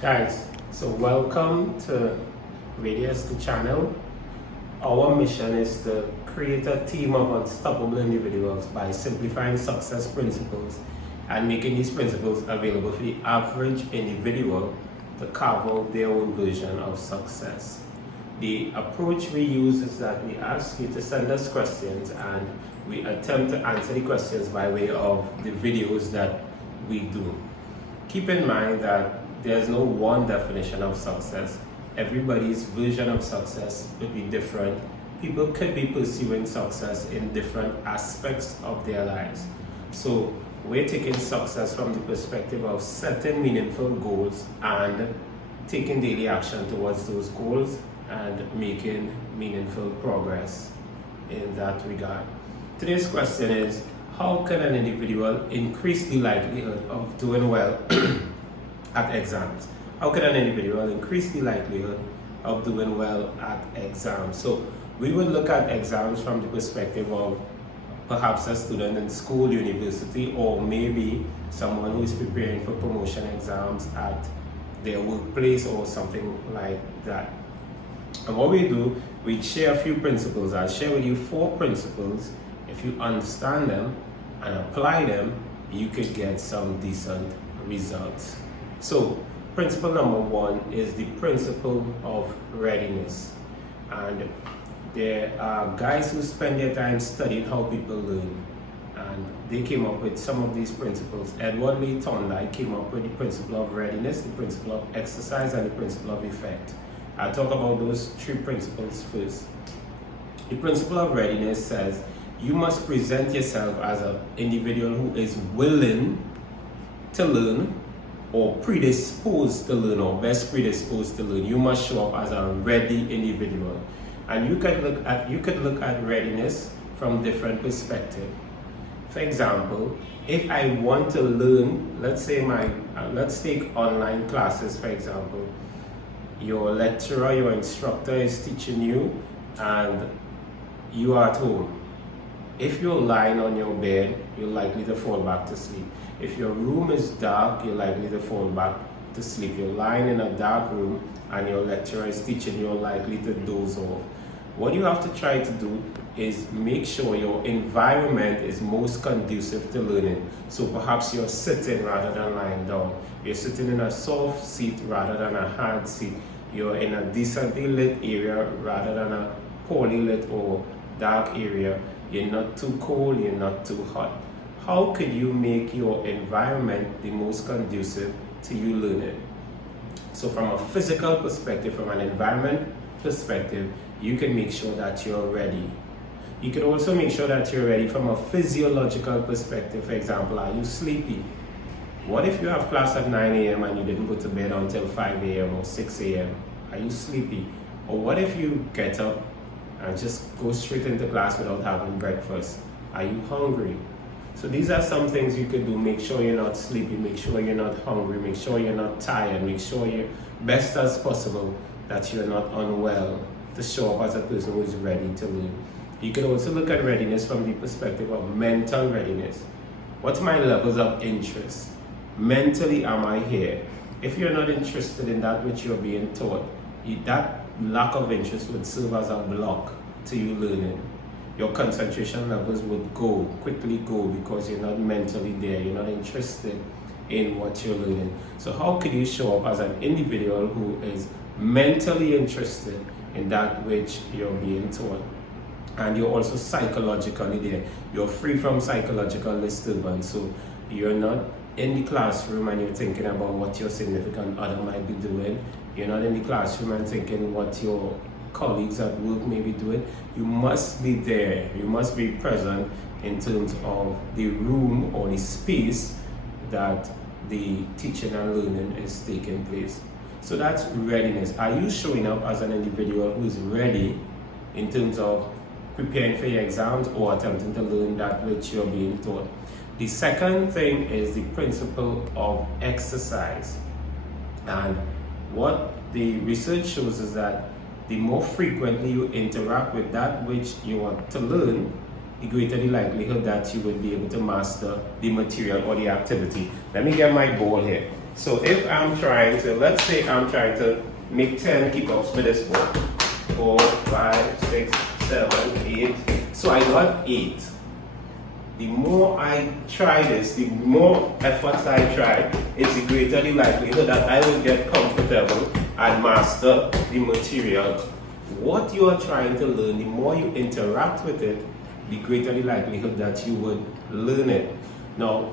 Guys, so welcome to Readiness, the channel. Our mission is to create a team of unstoppable individuals by simplifying success principles and making these principles available for the average individual to carve out their own version of success. The approach we use is that we ask you to send us questions and we attempt to answer the questions by way of the videos that we do. Keep in mind that there's no one definition of success. Everybody's version of success would be different. People could be pursuing success in different aspects of their lives. So we're taking success from the perspective of setting meaningful goals and taking daily action towards those goals and making meaningful progress in that regard. Today's question is, how can an individual increase the likelihood of doing well at exams? How can an individual increase the likelihood of doing well at exams? So we would look at exams from the perspective of perhaps a student in school, university, or maybe someone who is preparing for promotion exams at their workplace or something like that. And what we do, we share a few principles. I'll share with you 4 principles. If you understand them and apply them, you could get some decent results. So principle number 1 is the principle of readiness. And there are guys who spend their time studying how people learn, and they came up with some of these principles. Edward Lee Thorndike came up with the principle of readiness, the principle of exercise, and the principle of effect. I'll talk about those 3 principles first. The principle of readiness says you must present yourself as an individual who is willing to learn, or predisposed to learn, or best predisposed to learn. You must show up as a ready individual. And you could look at readiness from different perspectives. For example, if I want to learn, let's take online classes for example. Your lecturer, your instructor is teaching you and you are at home. If you're lying on your bed, you're likely to fall back to sleep. If your room is dark, you're likely to fall back to sleep. You're lying in a dark room and your lecturer is teaching, you're likely to doze off. What you have to try to do is make sure your environment is most conducive to learning. So perhaps you're sitting rather than lying down. You're sitting in a soft seat rather than a hard seat. You're in a decently lit area rather than a poorly lit or dark area. You're not too cold, you're not too hot. How could you make your environment the most conducive to you learning? So from a physical perspective, from an environment perspective, you can make sure that you're ready. You can also make sure that you're ready from a physiological perspective. For example, are you sleepy? What if you have class at 9 a.m. and you didn't go to bed until 5 a.m. or 6 a.m.? Are you sleepy? Or what if you get up and just go straight into class without having breakfast? Are you hungry? So these are some things you can do. Make sure you're not sleepy, make sure you're not hungry, make sure you're not tired, make sure you're best as possible that you're not unwell, to show up as a person who is ready to learn. You can also look at readiness from the perspective of mental readiness. What's my levels of interest? Mentally, am I here? If you're not interested in that which you're being taught, that lack of interest would serve as a block to you learning. Your concentration levels would quickly go because you're not mentally there, you're not interested in what you're learning. So how could you show up as an individual who is mentally interested in that which you're being taught? And you're also psychologically there. You're free from psychological disturbance. So you're not in the classroom and you're thinking about what your significant other might be doing. You're not in the classroom and thinking what your colleagues at work may be doing. You must be there. You must be present in terms of the room or the space that the teaching and learning is taking place. So that's readiness. Are you showing up as an individual who is ready in terms of preparing for your exams or attempting to learn that which you're being taught? The second thing is the principle of exercise. And what the research shows is that the more frequently you interact with that which you want to learn, the greater the likelihood that you will be able to master the material or the activity. Let me get my ball here. So if I'm trying to, let's say I'm trying to make 10 keep-ups with this book. 4, 5, 6, 7, 8. So I got 8. The more I try this, the more efforts I try, it's the greater the likelihood that I will get comfortable and master the material. What you are trying to learn, the more you interact with it, the greater the likelihood that you would learn it. Now,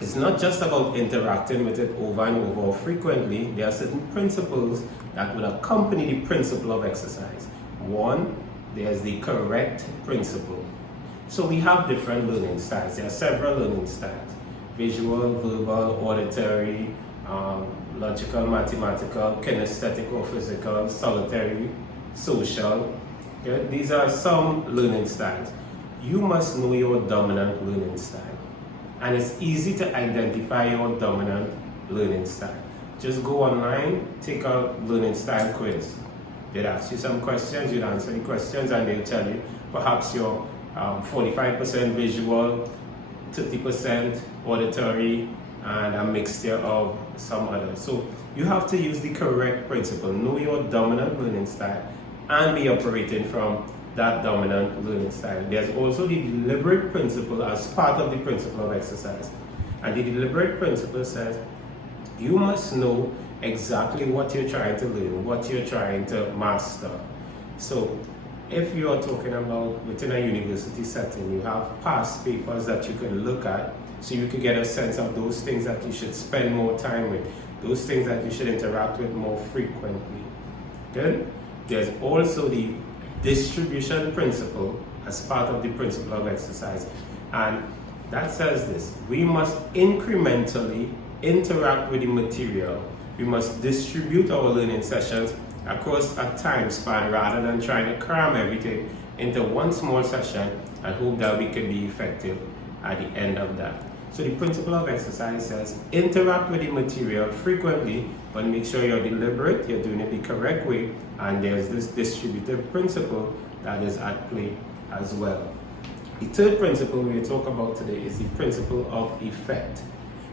it's not just about interacting with it over and over or frequently. There are certain principles that would accompany the principle of exercise. One, there's the correct principle. So we have different learning styles. There are several learning styles: visual, verbal, auditory, logical, mathematical, kinesthetic or physical, solitary, social. Okay? These are some learning styles. You must know your dominant learning style. And it's easy to identify your dominant learning style. Just go online, take a learning style quiz. They'll ask you some questions, you'll answer the questions, and they'll tell you perhaps you're 45% visual, 30% auditory, and a mixture of some others. So you have to use the correct principle, know your dominant learning style, and be operating from that dominant learning style. There's also the deliberate principle as part of the principle of exercise. And the deliberate principle says you must know exactly what you're trying to learn, what you're trying to master. So if you are talking about within a university setting, you have past papers that you can look at so you can get a sense of those things that you should spend more time with, those things that you should interact with more frequently. Good? There's also the distribution principle as part of the principle of exercise, and that says this: we must incrementally interact with the material. We must distribute our learning sessions across a time span rather than trying to cram everything into one small session and hope that we can be effective at the end of that. So the principle of exercise says interact with the material frequently, but make sure you're deliberate, you're doing it the correct way, and there's this distributive principle that is at play as well. The third principle we will talk about today is the principle of effect.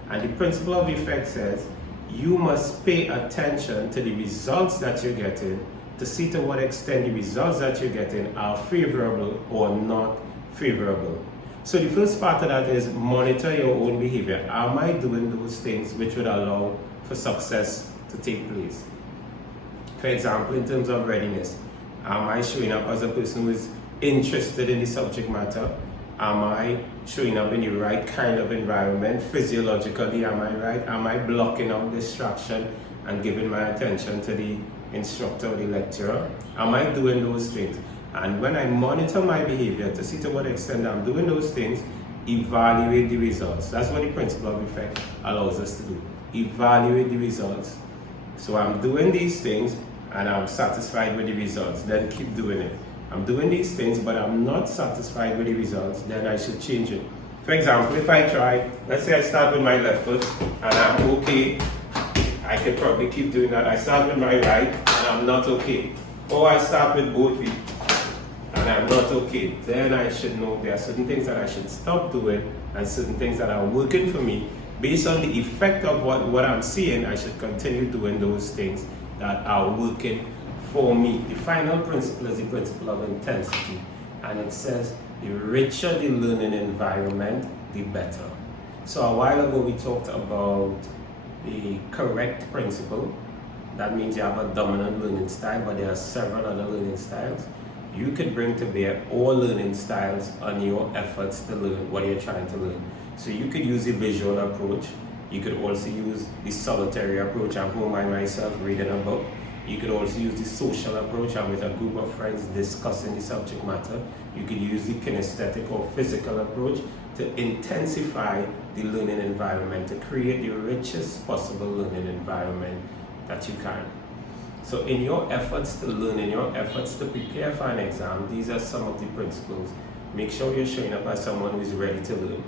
And the principle of effect says you must pay attention to the results that you're getting to see to what extent the results that you're getting are favorable or not favorable. So the first part of that is monitor your own behavior. Am I doing those things which would allow for success to take place? For example, in terms of readiness, am I showing up as a person who is interested in the subject matter? Am I showing up in the right kind of environment? Physiologically, am I right? Am I blocking out distraction and giving my attention to the instructor or the lecturer? Am I doing those things? And when I monitor my behavior to see to what extent I'm doing those things, evaluate the results. That's what the principle of effect allows us to do. Evaluate the results. So I'm doing these things and I'm satisfied with the results, then keep doing it. I'm doing these things but I'm not satisfied with the results, then I should change it. For example, if I try, let's say I start with my left foot and I'm okay, I could probably keep doing that. I start with my right and I'm not okay. Or I start with both feet and I'm not okay, then I should know there are certain things that I should stop doing and certain things that are working for me. Based on the effect of what I'm seeing, I should continue doing those things that are working for me. The final principle is the principle of intensity, and it says the richer the learning environment, the better. So a while ago we talked about the correct principle. That means you have a dominant learning style, but there are several other learning styles. You could bring to bear all learning styles on your efforts to learn what you're trying to learn. So you could use the visual approach. You could also use the solitary approach. I'm home by myself reading a book. You could also use the social approach. I'm with a group of friends discussing the subject matter. You could use the kinesthetic or physical approach to intensify the learning environment, to create the richest possible learning environment that you can. So in your efforts to learn, in your efforts to prepare for an exam, these are some of the principles. Make sure you're showing up as someone who is ready to learn.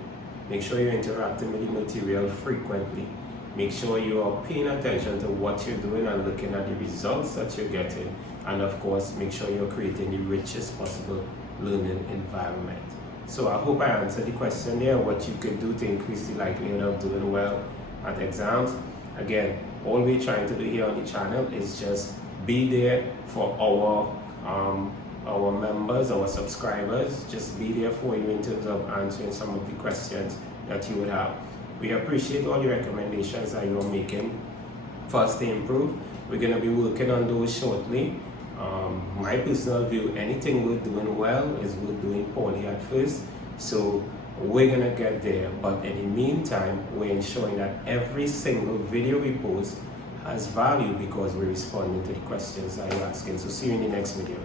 Make sure you're interacting with the material frequently. Make sure you are paying attention to what you're doing and looking at the results that you're getting. And of course, make sure you're creating the richest possible learning environment. So I hope I answered the question there, what you could do to increase the likelihood of doing well at exams. Again, all we're trying to do here on the channel is just be there for our members, our subscribers, just be there for you in terms of answering some of the questions that you would have. We appreciate all the recommendations that you're making for us to improve. We're going to be working on those shortly. My personal view, anything we're doing well is we're doing poorly at first. So we're going to get there. But in the meantime, we're ensuring that every single video we post has value because we're responding to the questions that you're asking. So see you in the next video.